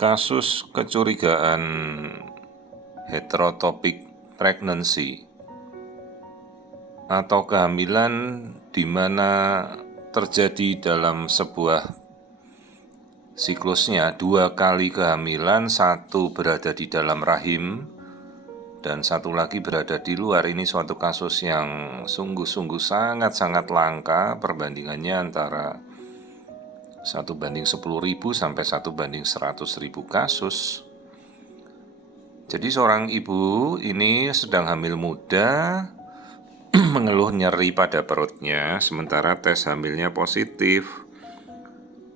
Kasus kecurigaan heterotopik pregnancy atau kehamilan di mana terjadi dalam sebuah siklusnya 2 kali kehamilan, 1 berada di dalam rahim dan 1 lagi berada di luar. Ini suatu kasus yang sungguh-sungguh sangat-sangat langka, perbandingannya antara 1:10.000 sampai 1:100.000 kasus. Jadi seorang ibu ini sedang hamil muda, mengeluh nyeri pada perutnya, sementara tes hamilnya positif.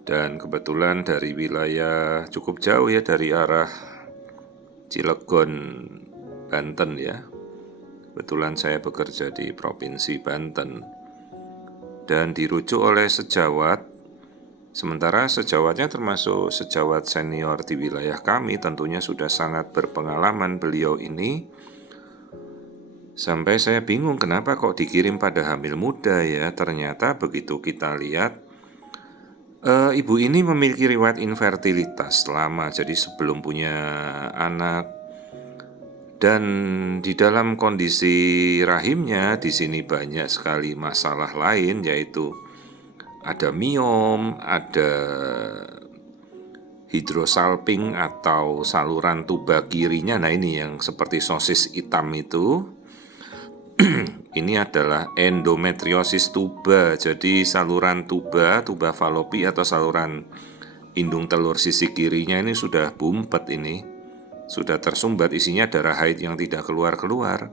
Dan kebetulan dari wilayah cukup jauh ya, dari arah Cilegon, Banten ya. Kebetulan saya bekerja di Provinsi Banten. Dan dirujuk oleh sejawat. Sementara sejawatnya termasuk sejawat senior di wilayah kami, tentunya sudah sangat berpengalaman beliau ini. Sampai saya bingung kenapa kok dikirim pada hamil muda ya. Ternyata begitu kita lihat, ibu ini memiliki riwayat infertilitas lama, jadi sebelum punya anak. Dan di dalam kondisi rahimnya di sini banyak sekali masalah lain, yaitu ada miom, ada hidrosalping atau saluran tuba kirinya. Nah ini yang seperti sosis hitam itu. Ini adalah endometriosis tuba. Jadi saluran tuba falopi atau saluran indung telur sisi kirinya ini sudah bumpet ini. Sudah tersumbat, isinya darah haid yang tidak keluar-keluar.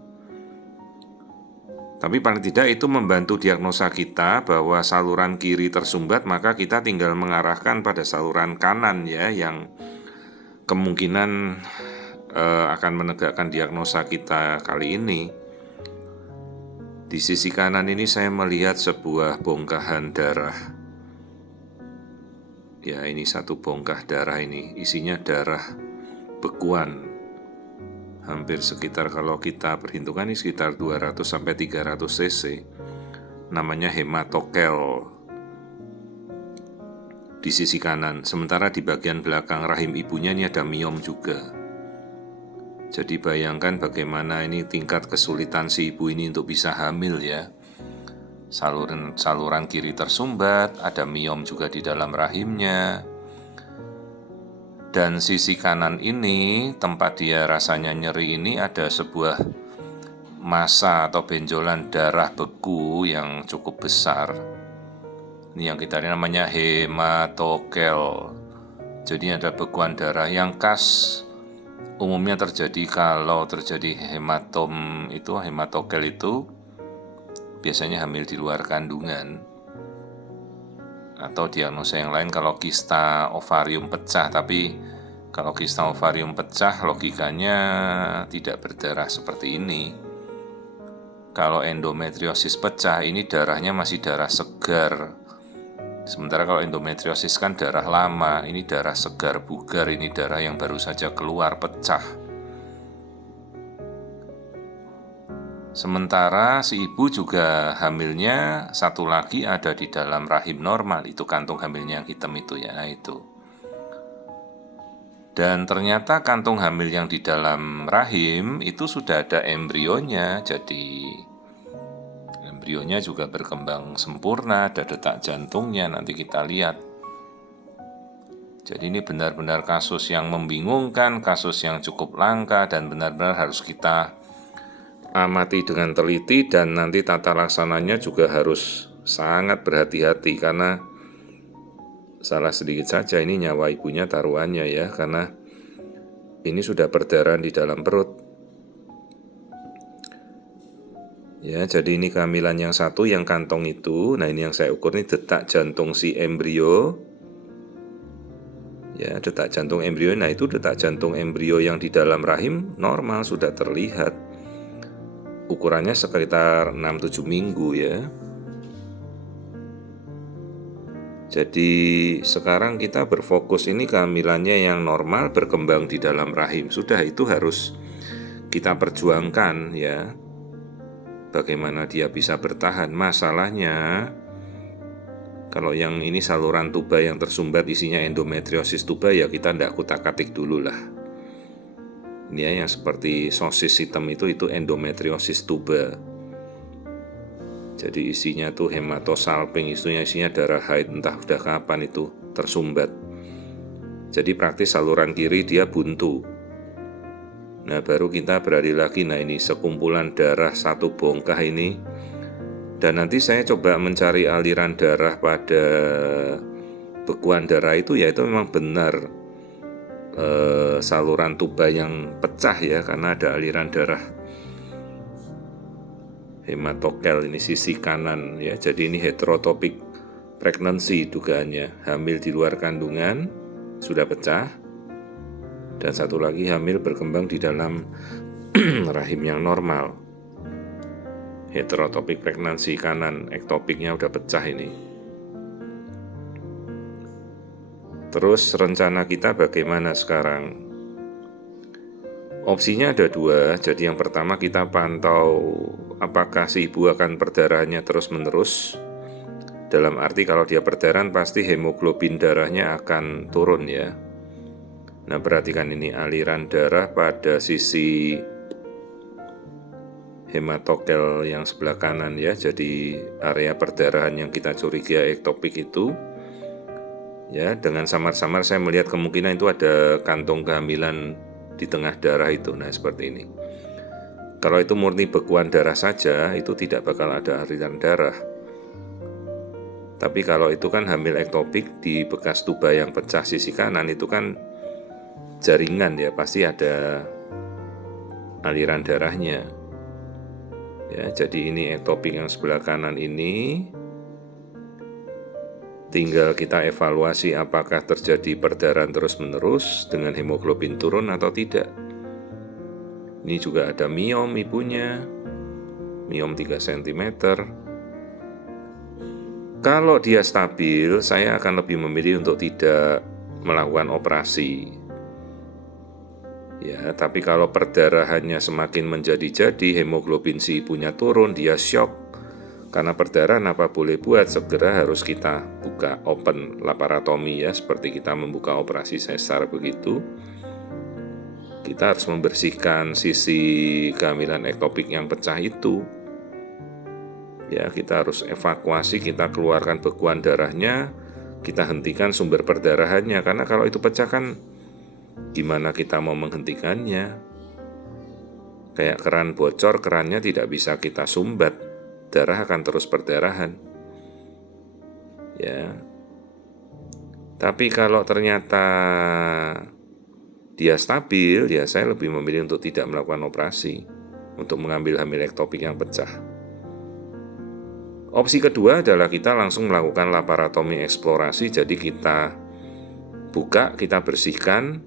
Tapi paling tidak itu membantu diagnosa kita bahwa saluran kiri tersumbat, maka kita tinggal mengarahkan pada saluran kanan ya, yang kemungkinan akan menegakkan diagnosa kita kali ini. Di sisi kanan ini saya melihat sebuah bongkahan darah. Ya, ini satu bongkah darah ini, isinya darah bekuan. Hampir sekitar, kalau kita perhitungkan ini sekitar 200-300 cc. Namanya hematokel di sisi kanan. Sementara di bagian belakang rahim ibunya ini ada miom juga. Jadi bayangkan bagaimana ini tingkat kesulitan si ibu ini untuk bisa hamil ya. Saluran kiri tersumbat, ada miom juga di dalam rahimnya. Dan sisi kanan ini, tempat dia rasanya nyeri ini, ada sebuah massa atau benjolan darah beku yang cukup besar. Ini yang kita namanya hematokel. Jadi ada bekuan darah yang khas umumnya terjadi kalau terjadi hematokel itu biasanya hamil di luar kandungan. Atau diagnosa yang lain kalau kista ovarium pecah, tapi kalau kista ovarium pecah logikanya tidak berdarah seperti ini. Kalau endometriosis pecah ini darahnya masih darah segar. Sementara kalau endometriosis kan darah lama, ini darah segar bugar, ini darah yang baru saja keluar pecah. Sementara si ibu juga hamilnya satu lagi ada di dalam rahim normal, itu kantung hamilnya yang hitam itu ya, nah itu. Dan ternyata kantung hamil yang di dalam rahim itu sudah ada embrionya, jadi embrionya juga berkembang sempurna, ada detak jantungnya, nanti kita lihat. Jadi ini benar-benar kasus yang membingungkan, kasus yang cukup langka dan benar-benar harus kita amati dengan teliti, dan nanti tata laksananya juga harus sangat berhati-hati karena salah sedikit saja ini nyawa ibunya taruhannya ya, karena ini sudah perdarahan di dalam perut. Ya, jadi ini kehamilan yang satu yang kantong itu. Nah, ini yang saya ukur ini detak jantung si embrio. Ya, detak jantung embrio. Nah, itu detak jantung embrio yang di dalam rahim normal sudah terlihat. Ukurannya sekitar 6-7 minggu ya. Jadi sekarang kita berfokus ini kehamilannya yang normal berkembang di dalam rahim. Sudah, itu harus kita perjuangkan ya. Bagaimana dia bisa bertahan. Masalahnya Kalau yang ini saluran tuba yang tersumbat isinya endometriosis tuba, ya kita tidak kutak-katik dulu lah. Ini ya, yang seperti sosis hitam itu endometriosis tuba. Jadi isinya tuh hematosalping, isinya darah haid, entah udah kapan itu tersumbat. Jadi praktis saluran kiri dia buntu. Nah baru kita beralih lagi, nah ini sekumpulan darah satu bongkah ini. Dan nanti saya coba mencari aliran darah pada bekuan darah itu, ya itu memang benar saluran tuba yang pecah ya, karena ada aliran darah hematokel ini sisi kanan ya. Jadi ini heterotopik pregnancy dugaannya, hamil di luar kandungan sudah pecah, dan satu lagi hamil berkembang di dalam rahim yang normal. Heterotopik pregnancy kanan, ektopiknya udah pecah ini. Terus rencana kita bagaimana sekarang? Opsinya ada dua. Jadi yang pertama kita pantau apakah si ibu akan perdarahannya terus-menerus. Dalam arti kalau dia perdarahan pasti hemoglobin darahnya akan turun ya. Nah perhatikan ini aliran darah pada sisi hematokel yang sebelah kanan ya. Jadi area perdarahan yang kita curiga ektopik itu ya, dengan samar-samar saya melihat kemungkinan itu ada kantong kehamilan di tengah darah itu. Nah seperti ini. Kalau itu murni bekuan darah saja, itu tidak bakal ada aliran darah. Tapi kalau itu kan hamil ektopik di bekas tuba yang pecah sisi kanan, itu kan jaringan ya, pasti ada aliran darahnya. Ya, jadi ini ektopik yang sebelah kanan ini tinggal kita evaluasi apakah terjadi perdarahan terus-menerus dengan hemoglobin turun atau tidak. Ini juga ada miom ibunya, miom 3 cm. Kalau dia stabil, saya akan lebih memilih untuk tidak melakukan operasi. Ya, tapi kalau perdarahannya semakin menjadi-jadi, hemoglobin si ibunya turun, dia shock. Karena perdarahan apa boleh buat, segera harus kita buka open laparotomi ya, seperti kita membuka operasi sesar begitu. Kita harus membersihkan sisi kehamilan ektopik yang pecah itu. Ya, kita harus evakuasi, kita keluarkan bekuan darahnya, kita hentikan sumber perdarahannya. Karena kalau itu pecah kan gimana kita mau menghentikannya? Kayak keran bocor, kerannya tidak bisa kita sumbat, darah akan terus perdarahan. Ya. Tapi kalau ternyata dia stabil, ya saya lebih memilih untuk tidak melakukan operasi untuk mengambil hamil ektopik yang pecah. Opsi kedua adalah kita langsung melakukan laparotomi eksplorasi, jadi kita buka, kita bersihkan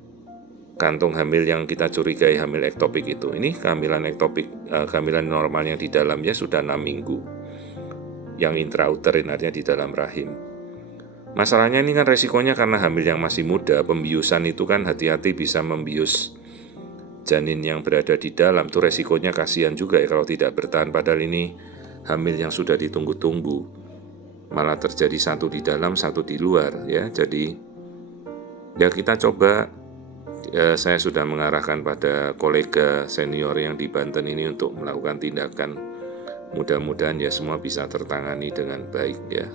kantung hamil yang kita curigai hamil ektopik itu. Ini kehamilan ektopik, kehamilan normalnya di dalamnya sudah 6 minggu. Yang intrauterin artinya di dalam rahim. Masalahnya ini kan resikonya karena hamil yang masih muda, pembiusan itu kan hati-hati bisa membius janin yang berada di dalam. Itu resikonya kasihan juga ya kalau tidak bertahan, padahal ini hamil yang sudah ditunggu-tunggu. Malah terjadi satu di dalam, satu di luar ya. Jadi ya kita coba. Saya sudah mengarahkan pada kolega senior yang di Banten ini untuk melakukan tindakan. Mudah-mudahan ya semua bisa tertangani dengan baik ya.